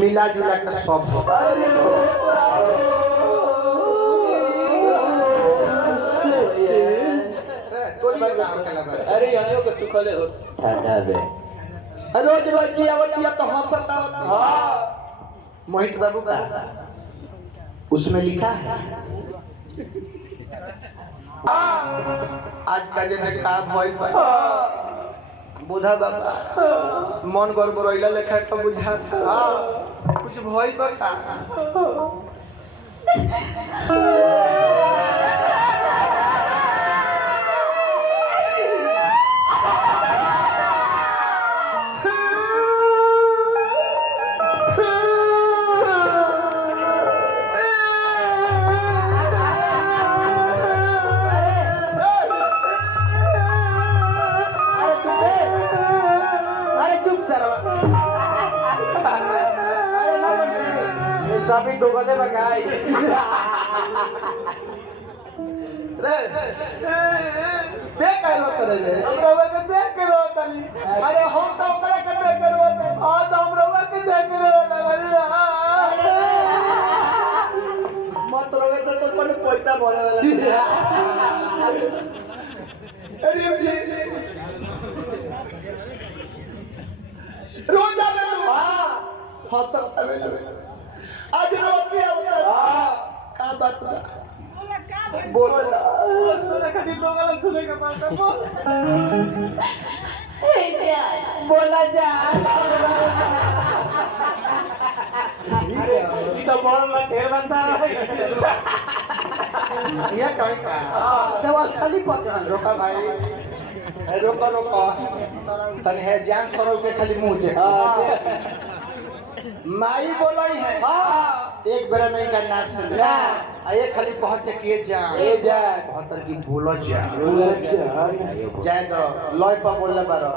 मिला जुला कर सब अरे यानियों के सुखले हो ठंडा बे रोज रोज की आवती तो हंसता हां मोहित बाबू का उसमें लिखा है आज का जन का भइल बा बुधा बाबा मन गड़बड़ैला लेखा तो बुझा कुछ भइल बा का सभी दोगले लगाई रे देख आलो करे रे हमरा के देख के रोता नहीं अरे हम तो ओकरा के देख के रोते हां तो हमरा के देख के रोता मत रोवे से तो कोई पैसा भरे वाला अरे जी रोज आवे हां हंसत आवे आज रोती आवता का बात बा बोल तोरा कदी दोगला सुने के पड़ता बोल हे जा बोला जा ई तो बोल ना ढेर बंदा ये कहीं का व्यवस्था नहीं पकड़ रोका भाई रोका रोका तन है जान सरो के खाली मुंह देख माई बोलाई है एक बेरा में इनका नाच सुन ये खाली कहते कि जा कहते कि बोलो जा जाए तो लय पर बोलले बारो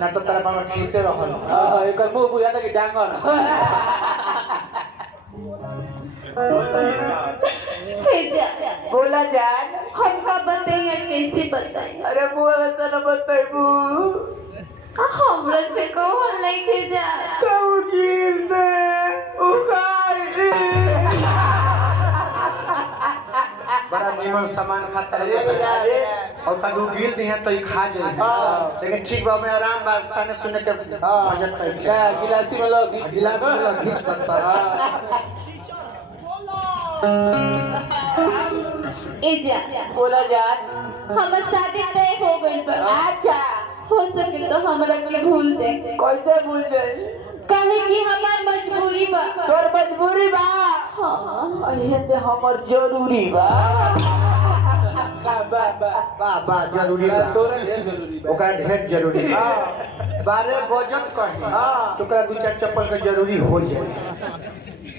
ना तो तेरा मामा खीसे रहल एकर मुंह बुझाता कि डांगर हे जा बोला जान हमका बताइए कैसे बताइए अरे बुआ बता न बताइबू हमरा से कहो लेके जा कहू गिर से उखाड़ बड़ा नीमन सामान खाता रहता और कदू गिर दी है तो ही खा जाए लेकिन ठीक बा मैं आराम बात साने सुने के भजन कर क्या गिलासी में लो गिलास में लग खींच कर सर ए जा बोला जान हमर शादी तय हो गइल बा अच्छा हो सके तो हमरा के भूल जाए कैसे भूल जाए काहे कि हमार मजबूरी बा तोर मजबूरी बा हां अहे ते हमर जरूरी बा बा जरूरी बा तोरा ढेर जरूरी बा ओकरा ढेर जरूरी बा 12 बजत कही तो ओकरा दू चार चप्पल के जरूरी हो जाए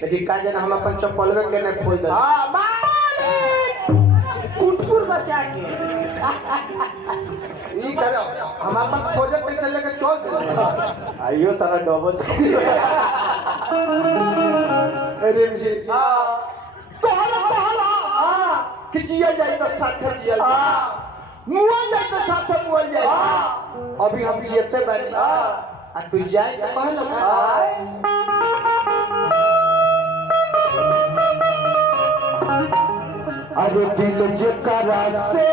लेकिन का जाने हम अपन चप्पलवे के न खोल दे हां मालिक कुटपुर बचा के ई करे हम अपन खोजत के लेके चल दे आइयो सारा डबल अरे जी तो हाला कि जिया जाए तो साथे जिया मुआ जाए तो साथे मुआ जाए अभी हम जियते बानी आ तू जाए के कहल अरे दिल जकरा से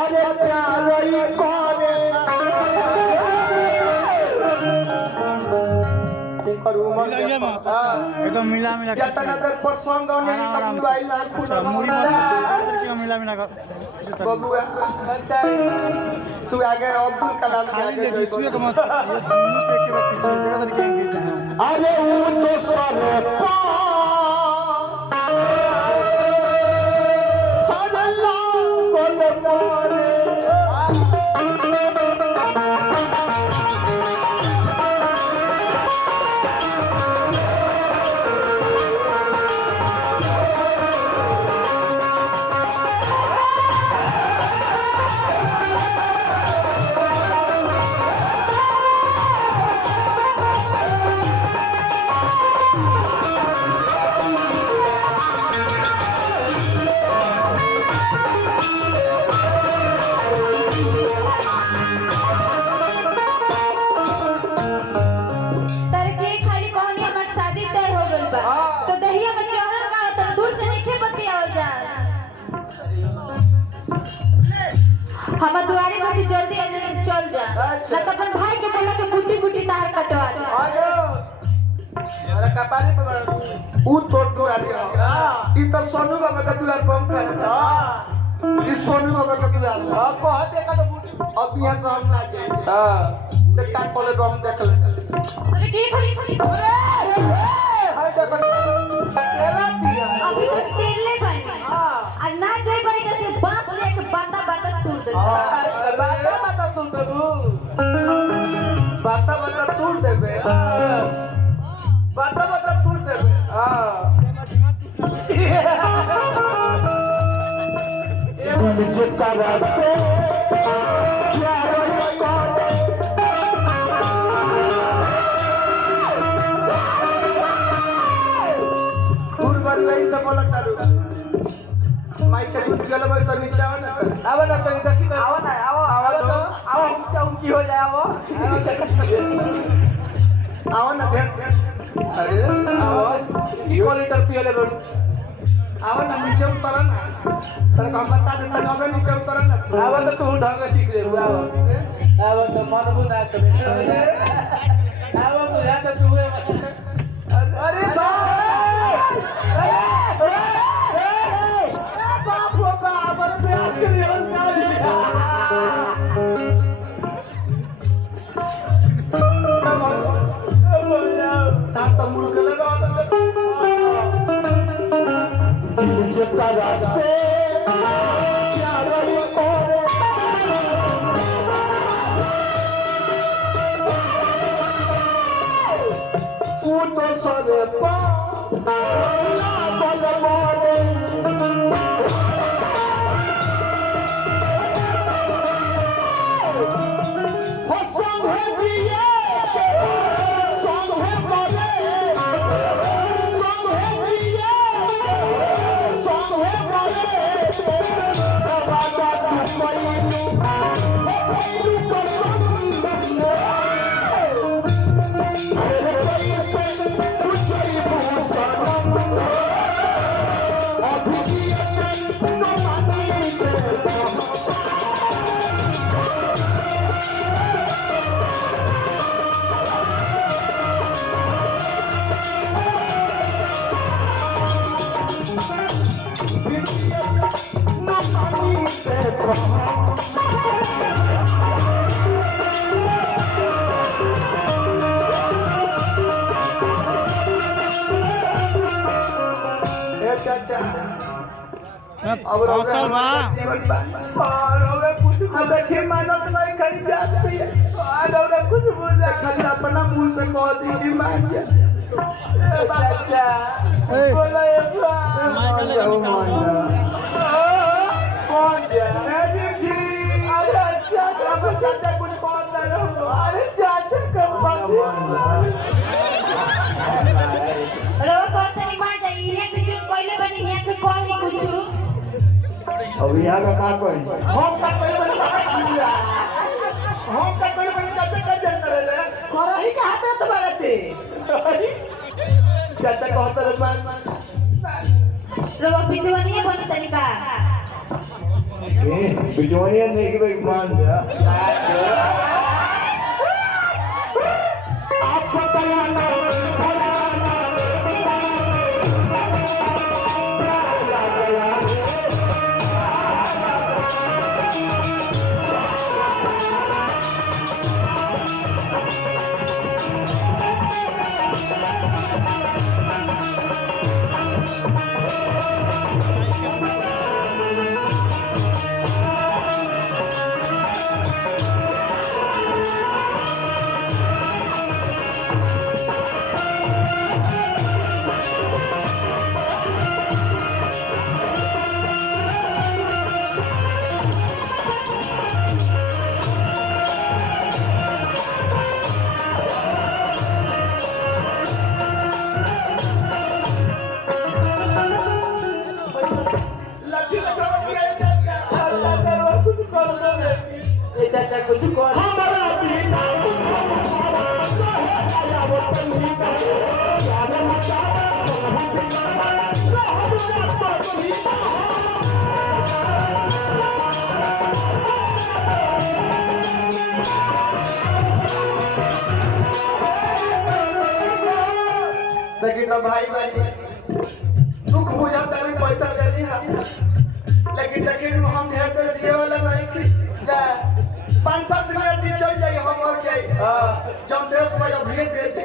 अरे प्यार ही करे एकदम मिला मिला जतना देर पर सॉन्ग गाने तक मोबाइल ना खुला मुड़ी मत मिला मिला बबुआ तू आगे अब्दुल कलाम के आगे विश्व के मत ये दोनों पे के बात खींच देखा तरीके के अरे वो तो सर से चल जा अच्छा। ना तो अपन भाई के बोला के गुटी गुटी तार कटवा दे अरे अरे कपारी पे बड़ा ऊ तोड़ दुआरी हो ई तो सोनू बाबा का दुआर बम कर ई सोनू बाबा का दुआर हां कह दे का तो अब यहाँ से हम ना जाए हां देख का कोले बम देख ले अरे की खली हाय देखो तेरा दिया अभी तो तेले बनी हां और ना जाई भाई जैसे बांस लेके बाता बाता तोड़ दे बात तुम तो बाता बाता तोड़ देबे बाता बाता तोड़ देबे हां दिल चित्ता से प्यार यही सब बोला तारू माइक के दूध गल भाई तो नीचे आवा ना आवा ना तो देखी तो आओ ना आओ तो आओ चौकी हो जाए आओ आओ ना भेट अरे आओ इको लीटर पियोले बड़ू आओ ना नीचे उतर ना तर हम बता देता ना अबे नीचे उतर ना आओ तो तू ढंग से सीख ले आओ आओ तो मन बुना करे आओ बुझा तो तू अरे बाप हो बाप अरे प्यार के लिए तार तो मुड़ के लगा दिल चित्ता से प्यार करे तू तो सरे पा बल मारे चाचा अब कौशल बा जीवन बा और कुछ देखिए मानत नहीं कहीं जाती है और कुछ बोल खाली अपना मुंह से कह दी कि मान जा चाचा बोला ये कौन जा अरे जी अरे चाचा अब चाचा कुछ कौन ना रहो अरे चाचा कब बात रो को तनी मार जाई इहे कुछ कोइले बनी इहे के कोई कुछ अब यहाँ का का कोई हम का पहले बन दिया हम का पहले बन चाचा का जानता रे करही का हाथ तुम्हारे ते चाचा कहता रे रो पिछवानी बनी तनिका बिजवानिया नहीं कि भाई मान जा आपको पलाना तो भाई बहनी दुख बुझाता है पैसा देनी है लेकिन हम ढेर देर जिए वाला नहीं की 5-7 मिनट दिन चल जाइए हम और जाइए जब देव को जब भेज देते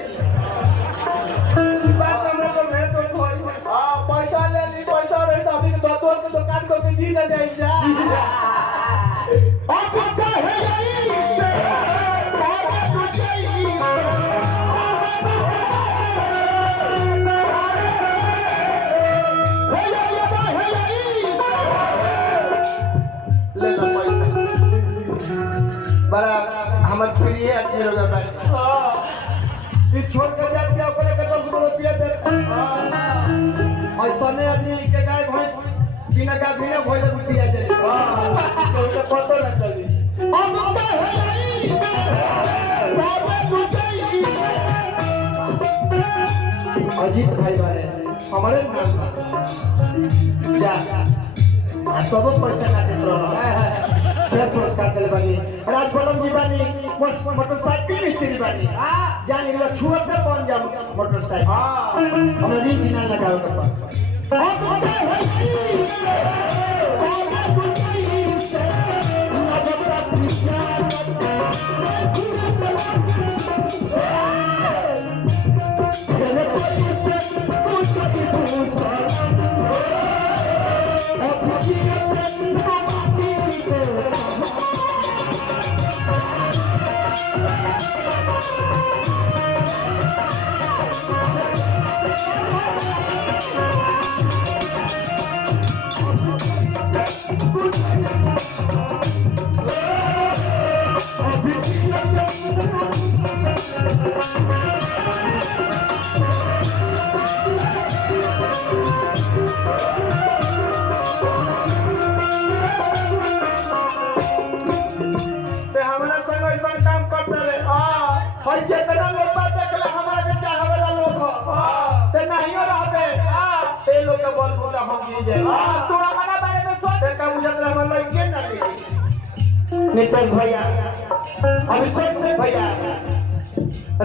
बात हमने तो भेज तो खोल पैसा ले ली पैसा रही तो अभी दतोर के दुकान को जी न जाई जा अब का है बड़ा हमर प्रिय आदमी होगा भाई ये छोड़ के जाते हो करे के 10 रुपया दे ऐसा नहीं आदमी के गाय भैंस बिना का बिना भोले रुपया दे तो पता न चली अब का है अजीत भाई वाले हमारे नाम जा सब पैसा ना देत रहा मैं पुरस्कार चले बानी राजबलम जी बानी मोटरसाइकिल मिस्त्री बानी जान इला छुआ के बन जा मोटरसाइकिल हम ओरिजिनल लगाओ के पास जितना लोग बात देखला हमारे के चाहवाला लोग हो ते नहियो रहबे ए लोग के बोल बोला हम जी जाए तू हमारा बारे में सोच देखा मुझे तो हमारा लोग के ना मिली नितेश भैया अभिषेक से भैया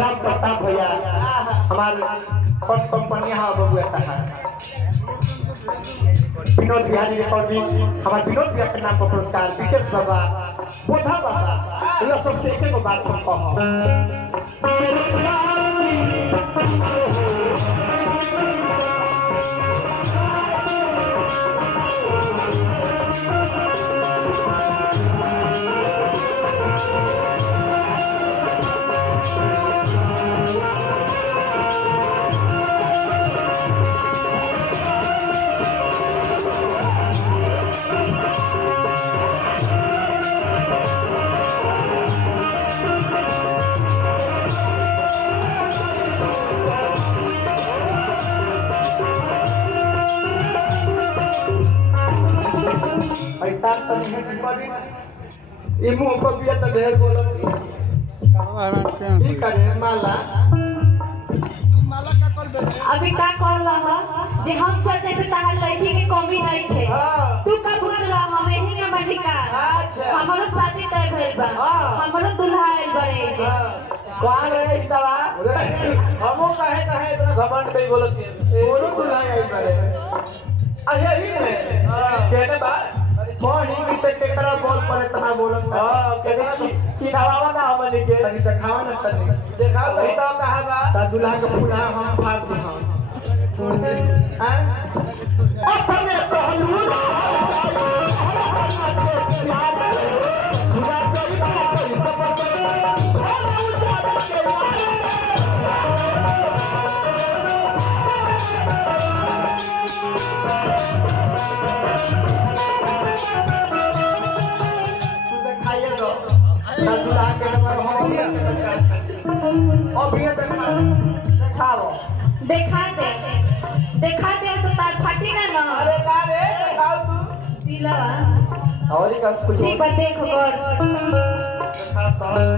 राम प्रताप भैया हमारे कौन कंपनी है बबुआ है विनोद बिहारी रिकॉर्डिंग हमारे विनोद बिहारी के नाम पर पुरस्कार विकेश बाबा बोधा बाबा ये सबसे एक बात हम कहो तार तनी है की करी ई मुंह पर बिया त ढेर बोलत ठीक है माला का कर दे अभी का कर रहा जे हम चल जाते ताहर लड़की के कमी नहीं थे तू का पूछ रहा हम यही का अधिकार हमरो शादी तय भइल बा हमरो दुल्हा आइल बरे कौन रे इतवा हमो काहे इतना घमंड पे बोलत है तोरो दुल्हा आइल बरे अरे ही में केने बा हिंदी पे केकरा बोल पर इतना बोलत केने चिनावा ना हमनी के तनी दिखावा ना तनी देखाओ तो हिता कहां बा ता दुल्हा के पूरा हम फाड़ दी हम हैं अपने कहलू दुल्हा के नंबर हम अब ये देखा दे तो तार फटी ना ना अरे का रे देखाओ तू दिला और का कुछ ठीक बा देख कर देखा तो अरे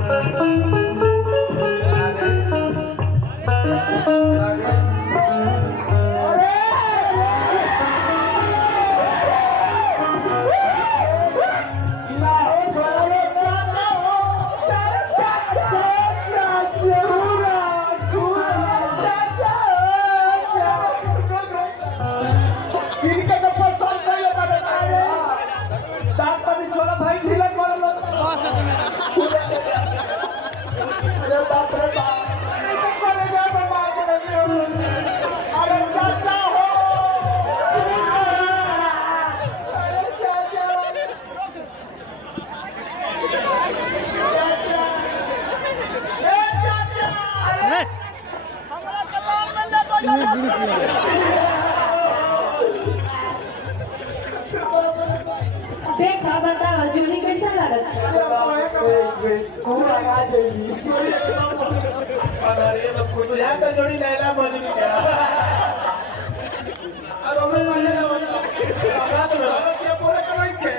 अरे बाप रे बाप अरे चाचा हो अरे चाचा चाचा ए चाचा अरे देखा बतावा जोड़ी कैसा लागत तो जोड़ी लैला मजनू के अरे मैं माने ना बता अरे क्या बोले कहीं के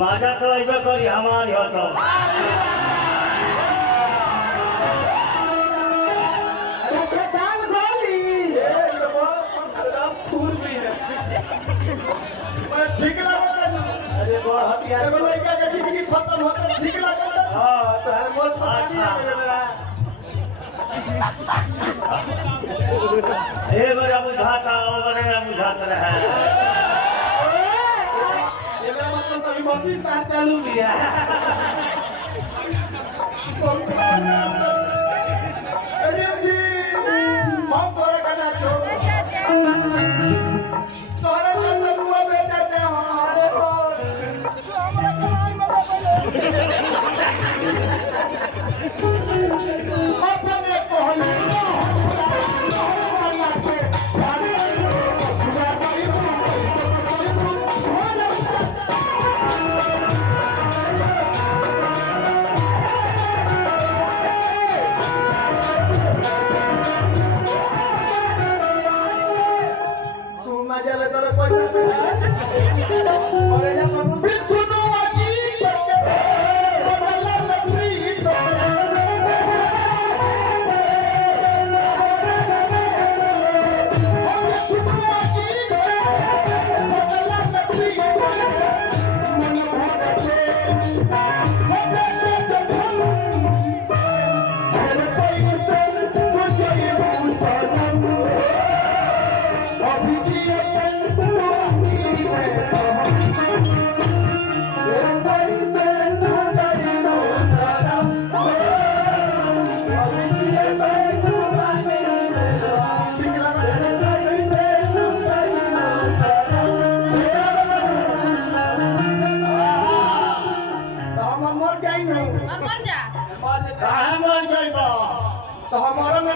मजा तो ऐसा करी हमारी हो तो चाचा दाल गोली फूल भी है मैं ठीक लगता है अरे बहुत हथियार एगो लड़का के जिंदगी खत्म होता ठीक लगता है हाँ तो हर मोच अच्छा। मेरा एक बार बुझाता और ना बुझाता रहा मेरा मतलब सभी मशीन साथ चालू किया अरे जी हम तोरा का ना छोड़ तोरा से बुआ बेटा चाहो अपने कोहनी तू मजा ले तेरे पैसा अरे जा फिर सुनो आजी करके बदला लपरी सुनो आजी बदला लपरी मन भागा से होता से जखम तेरे पैसे तुझे भूषण अभी जिए तो कहाँ मर गई बा तो हमारा में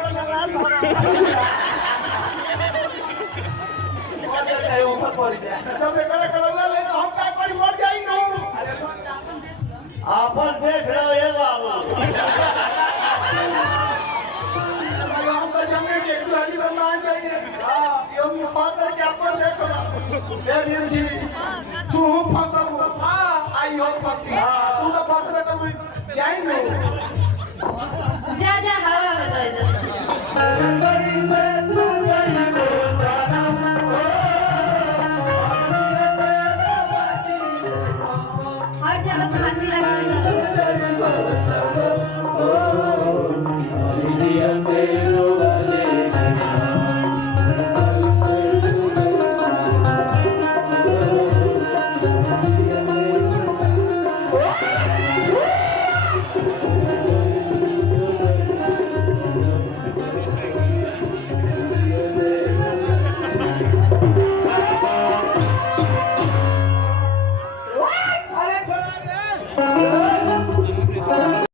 ऊपर पड़ गया जब एकरा करौला ले तो हम का कोई मर जाई न अपन देख लो ये बाबू भाई हम तो जमे के एक हरी में मान जाइए हां यो मुफादर के अपन देखो ए रीम जी तू फसब हां आई हो फसी